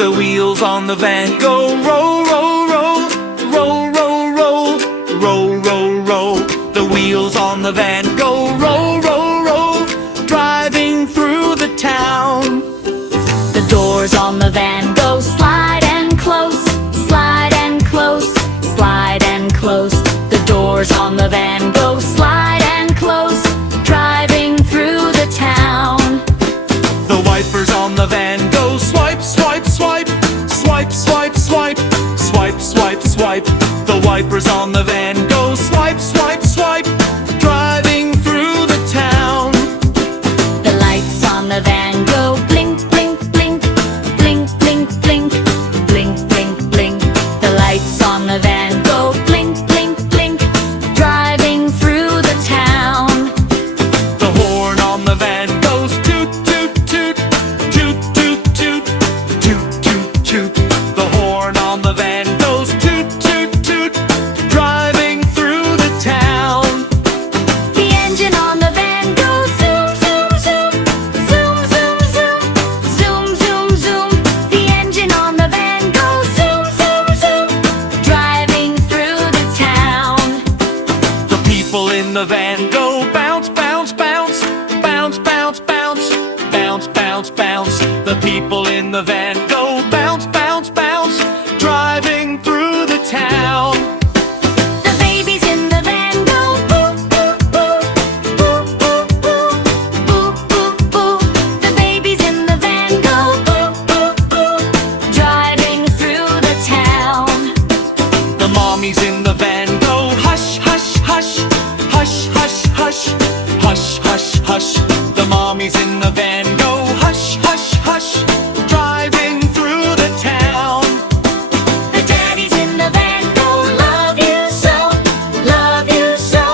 The wheels on the van go roll, roll, roll, roll, roll, roll, roll, roll, roll. The wheels on the van go roll, roll, roll, driving through the town. The doors on the van go slide and close, slide and close, slide and close. The doors on the van go slide and close, driving through the town. The wipers on the van go swipe, swipe, swipe, swipe, swipe, swipe, swipe, swipe, swipe. The wipers on the van go swipe, swipe, swipe, driving through the town. The lights on the van go blink, blink, blink, blink, blink, blink, blink, blink, blink. The lights on the van go blink, blink, blink, driving through the town. The horn on the van goes toot, toot, toot, toot, toot, toot, toot, toot, toot. The horn on the van goes toot, toot, toot, driving through the town. The engine on the van goes zoom, zoom, zoom, zoom, zoom, zoom, zoom, zoom, zoom. The engine on the van goes zoom, zoom, zoom, driving through the town. The people in the van go bounce, bounce, bounce, bounce, bounce, bounce, bounce, bounce, bounce. The people in the van go bounce, bounce, bounce, driving through the town. The babies in the van go boo, boo, boo, boo, boo, boo, boo, boo, boo. The babies in the van go boo, boo, boo, driving through the town. The mommies in the van go hush, hush, hush, hush, hush, hush, hush, hush, hush. The mommies in the van go hush, hush, hush, driving through the town. The daddies in the van go love you so, love you so,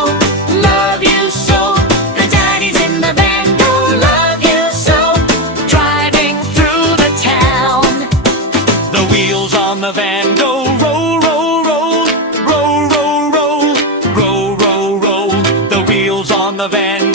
love you so. The daddies in the van go love you so, driving through the town. The wheels on the van go roll, roll, roll, roll, roll, roll, roll, roll, roll. The wheels on the van